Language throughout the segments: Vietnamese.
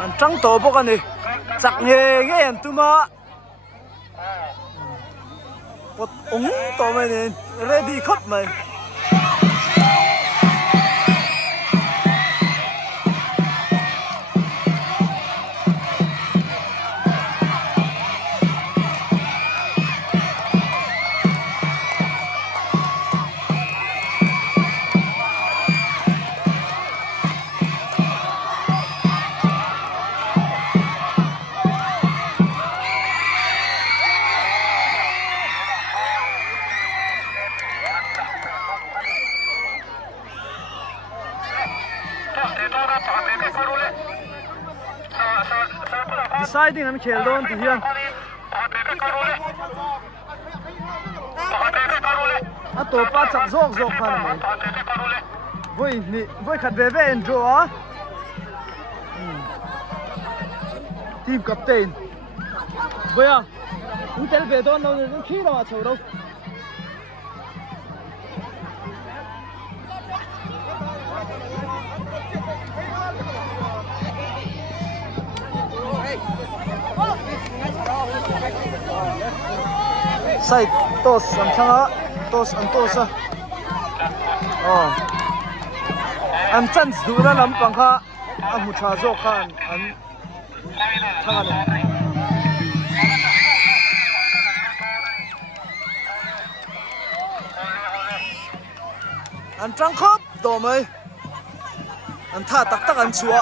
an trăng to bốc anh đi chặt nghe nghe anh tụi mà một ống to mày này ready khắp mày deciding an khel don ti hian a to pa chak zok zok khan voi khat ve ve en draw a team captain voya utel ve don no ni khi ra chho đâu sai toss an thanga toss an tossa an chance du na lam pang kha a mu tha zo khan an thanga ne an trăng khop do mai an tha tak tak an chua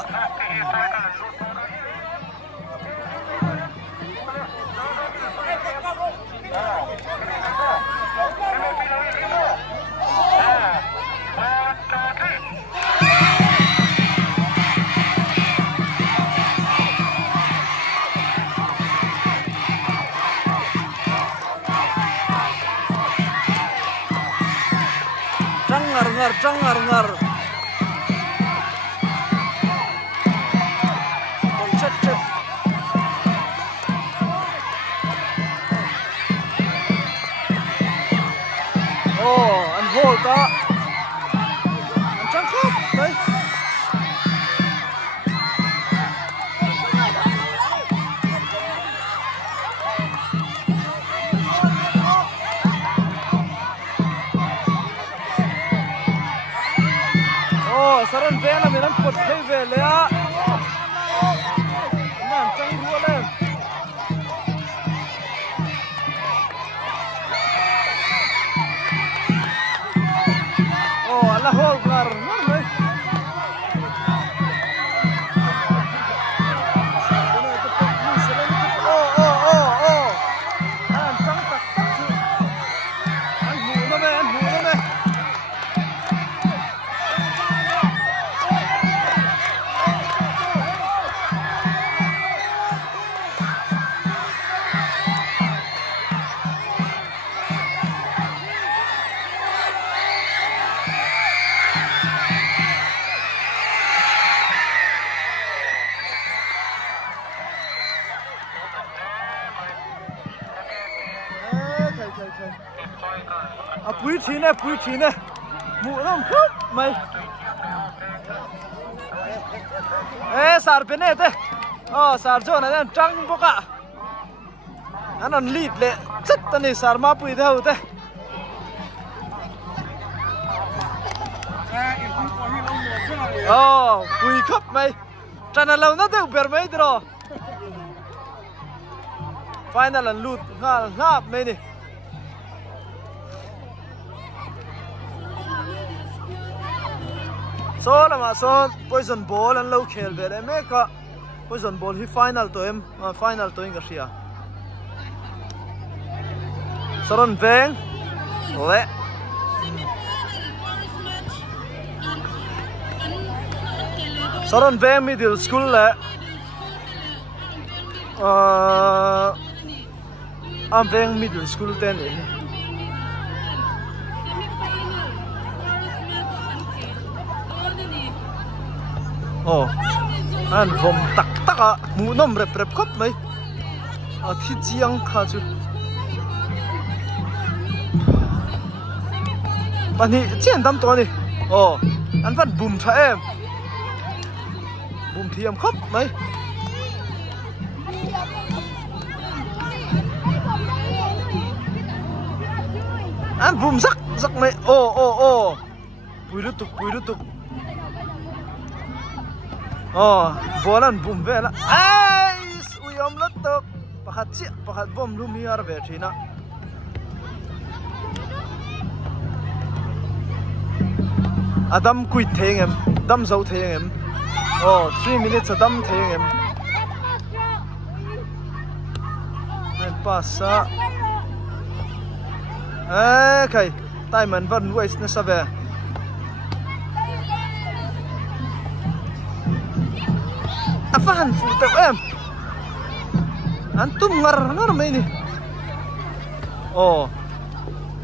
Jangar ngar chat chat an hol ka an chang khop đấy saran ve na minan pot thei ve le a nan chang ru le ala hol gar mai an chang tak tak chu an mu na me pui chi ne mu nam khop mai sar pe ne te sar jo na trăng boka an lead le chat ta ni sar ma pui deu te pui khop mai trana lo na deu ber mai dro final an lut ngal ngap mai ni so lama so poison ball an lo khel ve le me ka poison ball hi final to em final to inga ria saron veng le saron veng middle school le am veng middle school ten an vom tak tak a mu nom rep rep khop mai a thi chiang kha chu pani chen dam to ni an van bum tha em bum thiam khop mai an bum zak mai o pui lu tuk bolan bum vela ai uyom lot tok pakhat bom lu mi ar ve thina adam kui theng em dam zo theng em 3 minutes adam theng em passa kai tai man van waste na save afahan fu ta em antum ngar mai ni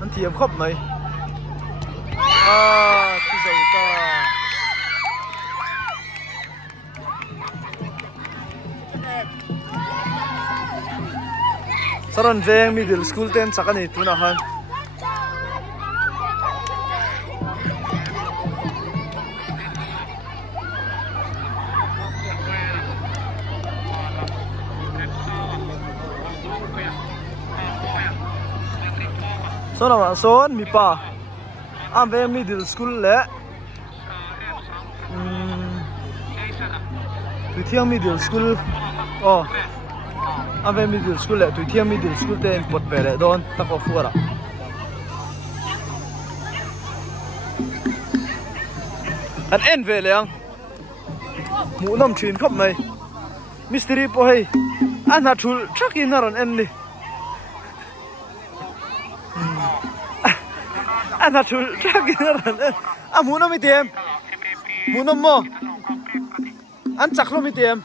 an thiam khop mai ti zo ta Saran veng middle school ten sakani tuna han son mi pa am veng middle school le Thiang middle school am veng middle school le Thiang middle school ten pot pere don tak of fuara an en ve leang mu nam thin khop mai mystery po hei an ha thul thakin naron en ni anh thật sự chắc cái này anh muốn nó mới tìm muốn nó mò anh chắc nó mới tìm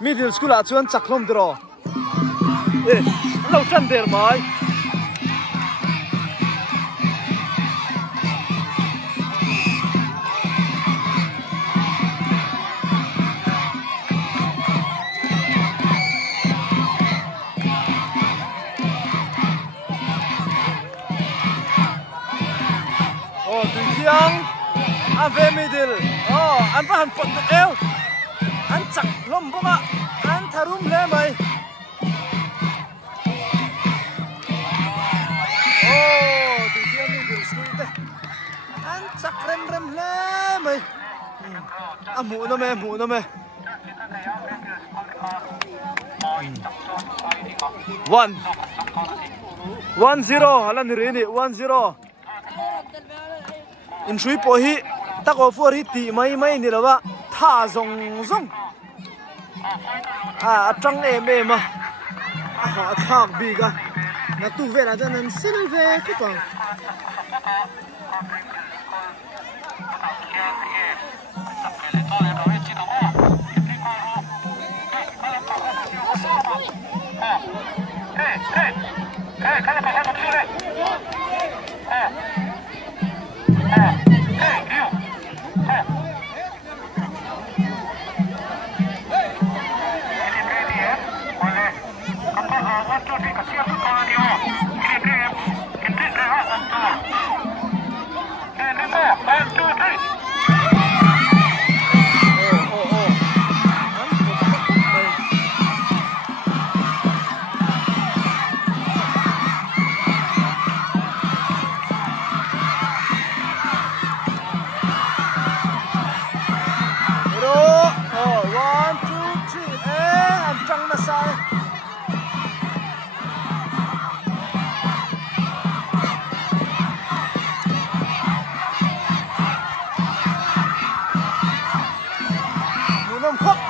middle school à chứ anh chắc không được rồi lâu chân tiền mới anh về middle anh phải hành phật được eo anh chặt lom bông ạ anh thà rum lên mày từ kia middle school đây anh chặt rem lên mày mũ nó mày 1-0 halan rini 1-0 in shui po hi tak offer hi ti mai ni lawa tha zong atang em ma thak bi ga na tu ve la dan silve kupang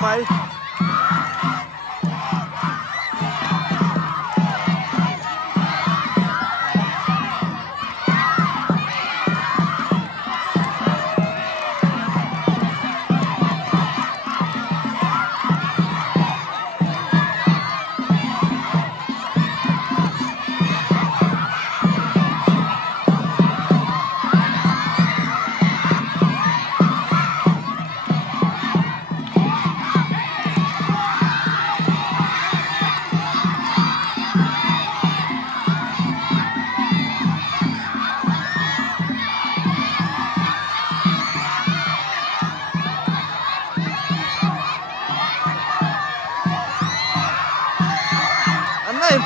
mày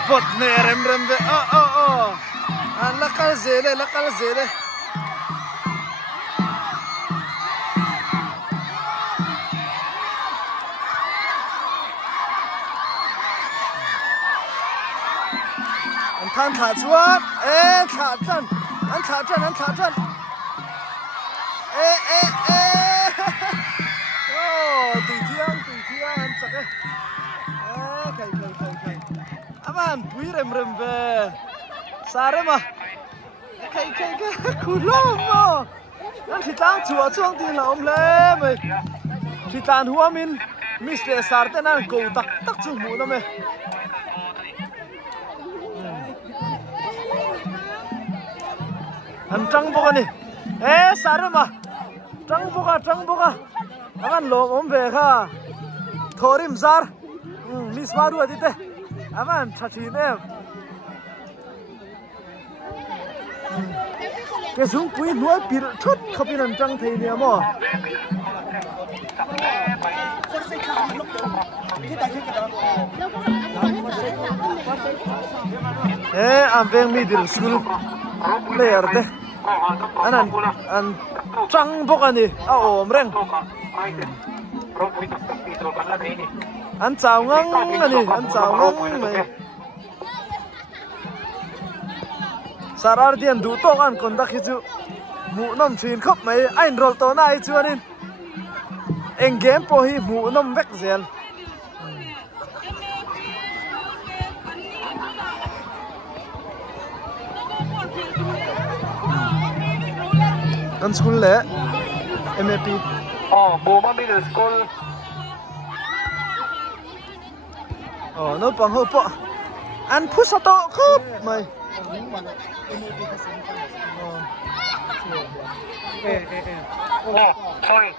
pot ne rem ve lakal zele lakal zele an than thả chuan thả chân an thả chân tùy thiên chắc ấy cây aman bui rem về sare mà cây cù lông mà anh chỉ tăng chùa chuông tiền là ông lê mày chỉ tàn hoa min Mr. Sar tên anh cầu tắc chung mũ nó mày anh trăng bốc anh sare mà trăng bốc à aman lom om về kha thorim zar Miss Maru adite aman chatin em cái súng quý nuôi bị chút không biết làm trăng thì nè mà am veng middle school player te an trăng bốc anh đi ôm reng anh chào ngang anh đi anh chào ngang mày sarar dian du to an kon da khichu mu nom chin khop mai ain rol to nai chuanin eng game po hi mu nom vek zel kan school le MAP Boma Middle School nó bằng hộp po an phu sa to khop mai sorry.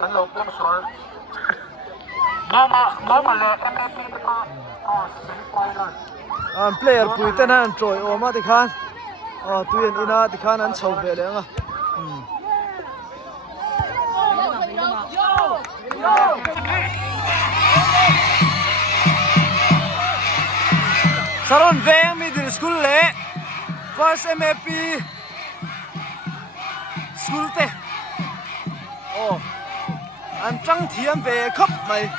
Hello, sponsor. Mama le MAP ka. An player pui ten an troi oma ti khan tuyen ina ti khan an chho ve le nga Saron Veng Middle School le first MAP school te an trăng thiam về khắp mày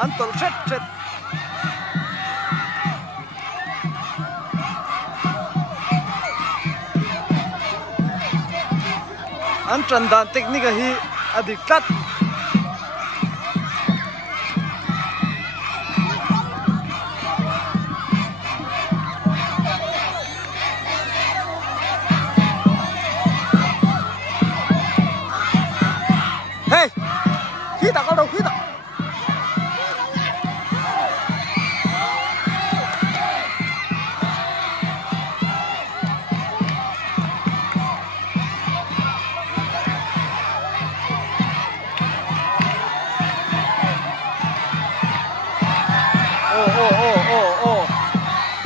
an tol chết an trần đàn technique hi adik tat hey khí tạc ở đâu khí tạc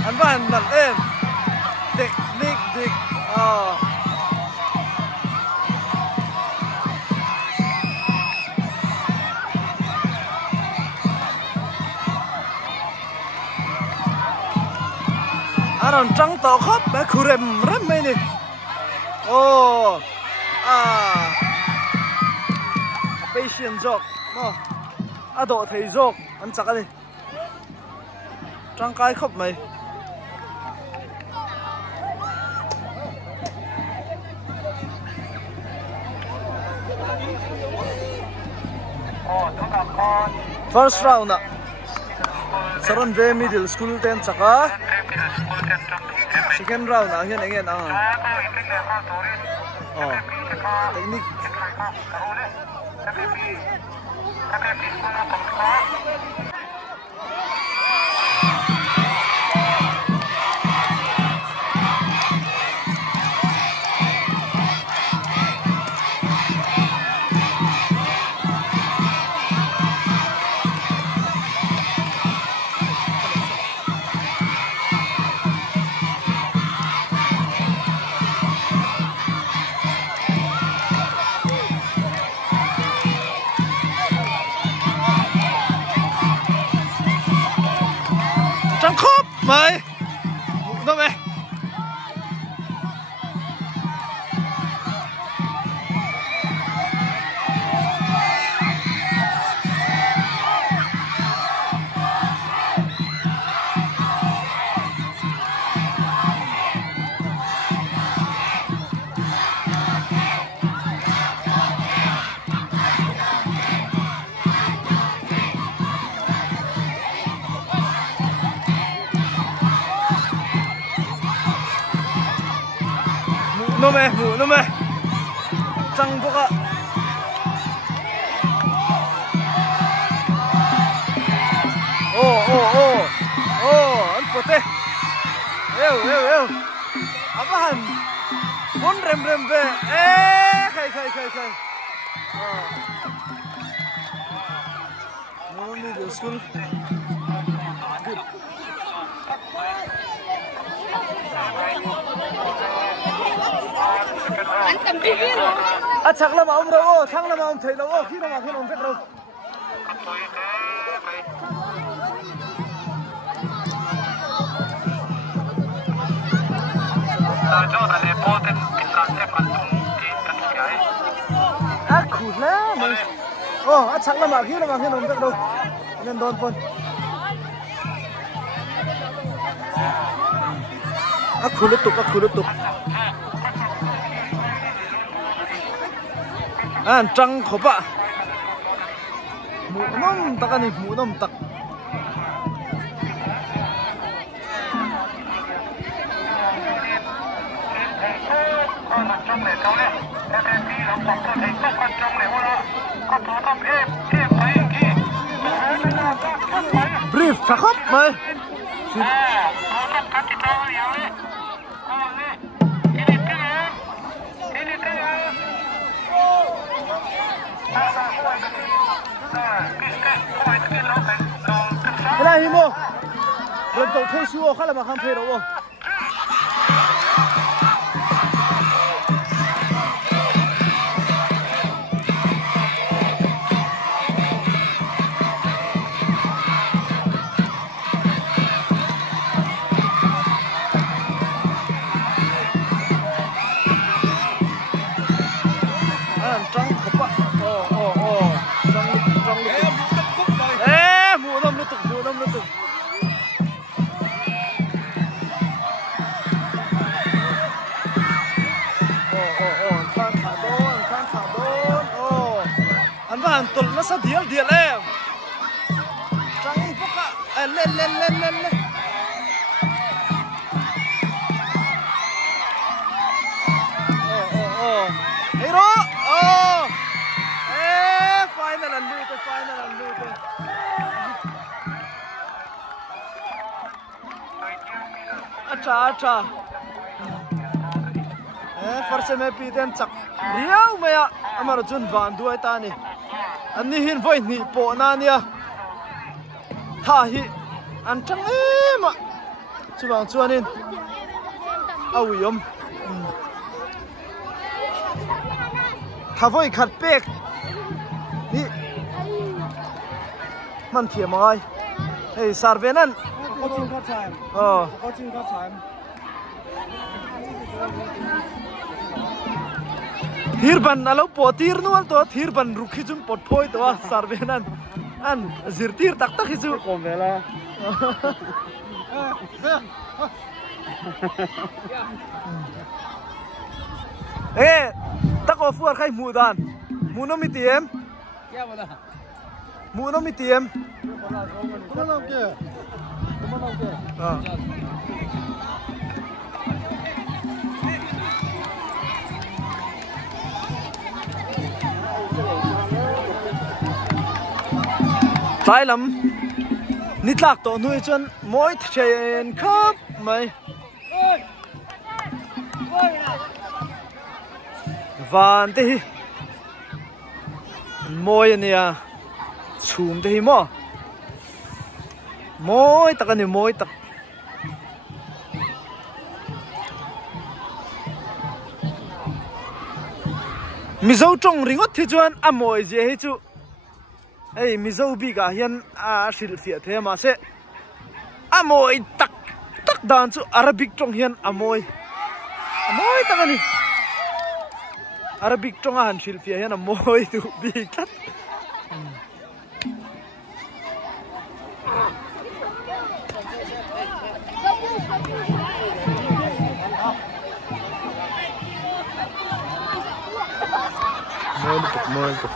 anh bạn đặt lên technique anh trăng to khóc bé khu rem mấy nè patient job độ thầy job anh chắc đi trăng cái khóc mày first round Saron Veng Middle School ten chaka second round hian engen technique nó mẹ trăng bốc ạ anh phụ tê yêu abahan bốn rem về khai no middle school anh cầm đi biết rồi. chắc là mà ông đâu, thằng là mà ông thấy đâu, khi nào ông biết đâu. Khụt lắm mày. Chắc là mà khi nào ông biết đâu. Nên đón con. Khụt liên tục. Trăng khổ bạ mũ nông tắc anh mũ nông tắc brief khắc khóc mày cái này mo lần đầu thuê xua khác là mà không thuê đâu không trăng khóc ạ trăng mũ nông liên tục khăn thả đôn anh vào tuần nó sẽ điên em trăng bốc ạ lên hey đó final and lute acha first me piten chak riau me ya amar chun van duai ta ni ani hin voi ni po na nia tha hi an chang ema chuwang chuanin awiom voi khat pek ni man thiam ai hey sarvenan Thirban alo potir nual to thirban rukhi chum potphoi to sarvenan an zirtir tak hichu komela tak ofuar khai mudan muno mitiem ya bola muno mitiem tomalo ke tai lam nitlak to nui chon moi thchen khap mai van te moi ania chum te mo moi tak ani moi tak mizo trong ringot thi chuan a moi je hi chu ei mizo bi ga hian a sil fia the ma se a moi tak dan chu arabic trong hian a moi tak ani Arabic trong han sil fia hian a moi tu bi tat Muito.